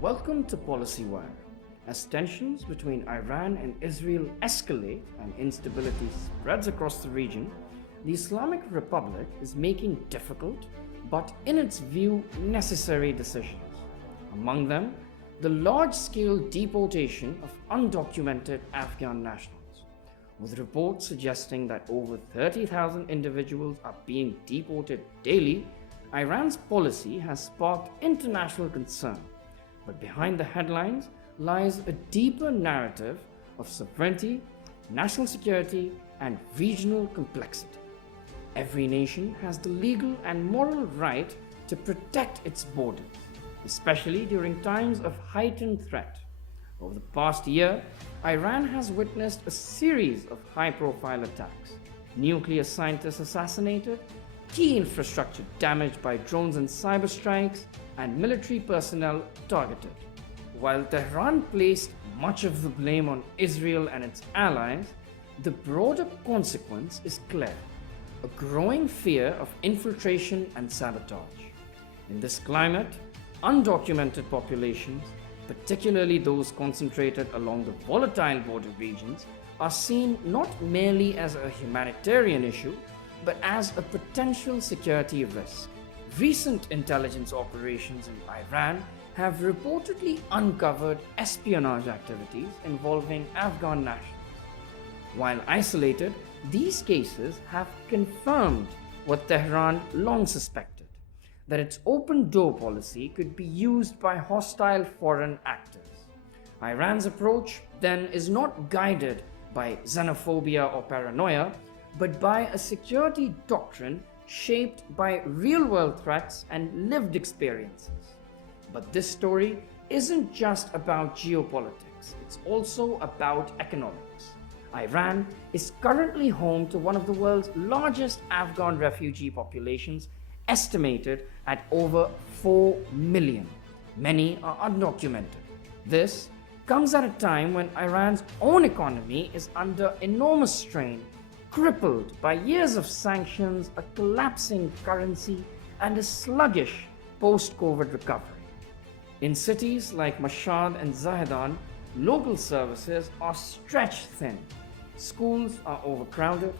Welcome to Policy Wire. As tensions between Iran and Israel escalate and instability spreads across the region, the Islamic Republic is making difficult, but in its view, necessary decisions. Among them, the large-scale deportation of undocumented Afghan nationals, with reports suggesting that over 30,000 individuals are being deported daily. Iran's policy has sparked international concern. But behind the headlines lies a deeper narrative of sovereignty, national security, and regional complexity. Every nation has the legal and moral right to protect its borders, especially during times of heightened threat. Over the past year, Iran has witnessed a series of high-profile attacks, nuclear scientists assassinated, key infrastructure damaged by drones and cyber strikes, and military personnel targeted. While Tehran placed much of the blame on Israel and its allies, the broader consequence is clear: a growing fear of infiltration and sabotage. In this climate, undocumented populations, particularly those concentrated along the volatile border regions, are seen not merely as a humanitarian issue, but as a potential security risk. Recent intelligence operations in Iran have reportedly uncovered espionage activities involving Afghan nationals. While isolated, these cases have confirmed what Tehran long suspected: that its open door policy could be used by hostile foreign actors. Iran's approach, then, is not guided by xenophobia or paranoia, but by a security doctrine shaped by real-world threats and lived experiences. But this story isn't just about geopolitics, it's also about economics. Iran is currently home to one of the world's largest Afghan refugee populations, estimated at over 4 million. Many are undocumented. This comes at a time when Iran's own economy is under enormous strain, crippled by years of sanctions, a collapsing currency, and a sluggish post-COVID recovery. In cities like Mashhad and Zahedan, local services are stretched thin. Schools are overcrowded,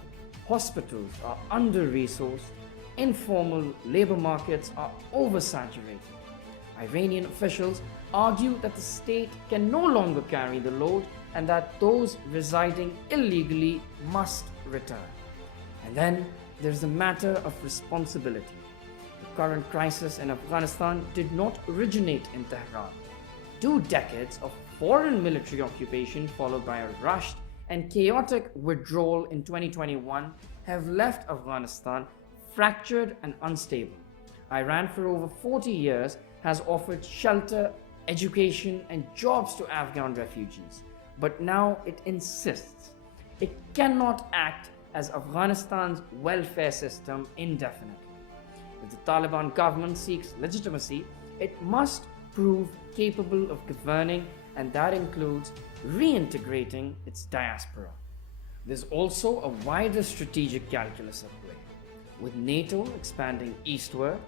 hospitals are under-resourced, informal labor markets are oversaturated. Iranian officials argue that the state can no longer carry the load and that those residing illegally must return. And then there's the matter of responsibility. The current crisis in Afghanistan did not originate in Tehran. 2 decades of foreign military occupation, followed by a rushed and chaotic withdrawal in 2021, have left Afghanistan fractured and unstable. Iran, for over 40 years, has offered shelter, education, and jobs to Afghan refugees. But now it insists it cannot act as Afghanistan's welfare system indefinitely. If the Taliban government seeks legitimacy, it must prove capable of governing, and that includes reintegrating its diaspora. There's also a wider strategic calculus at play. With NATO expanding eastward,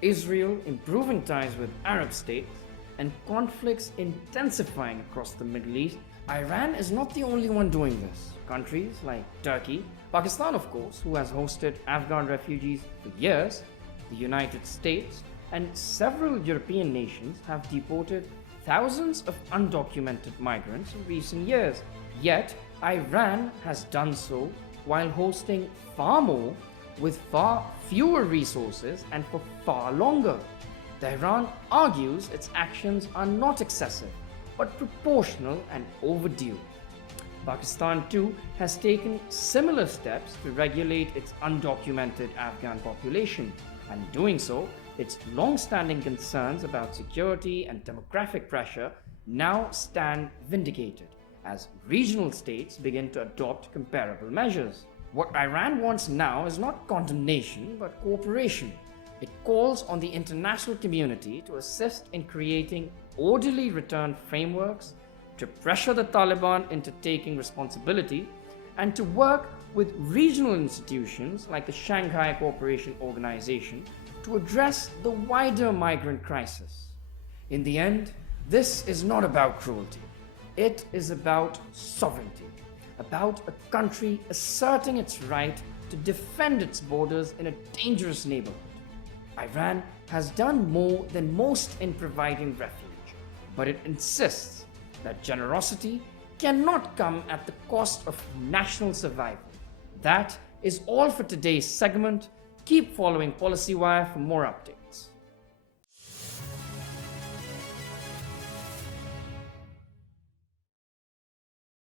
Israel improving ties with Arab states, and conflicts intensifying across the Middle East, Iran is not the only one doing this. Countries like Turkey, Pakistan of course, who has hosted Afghan refugees for years, the United States, and several European nations have deported thousands of undocumented migrants in recent years. Yet, Iran has done so while hosting far more, with far fewer resources, and for far longer. Tehran argues its actions are not excessive, but proportional and overdue. Pakistan too has taken similar steps to regulate its undocumented Afghan population, and in doing so, its long-standing concerns about security and demographic pressure now stand vindicated as regional states begin to adopt comparable measures. What Iran wants now is not condemnation, but cooperation. It calls on the international community to assist in creating orderly return frameworks, to pressure the Taliban into taking responsibility, and to work with regional institutions like the Shanghai Cooperation Organization to address the wider migrant crisis. In the end, This is not about cruelty. It is about sovereignty, about a country asserting its right to defend its borders in a dangerous neighborhood. Iran has done more than most in providing refuge, but it insists that generosity cannot come at the cost of national survival. That is all for today's segment. Keep following PolicyWire for more updates.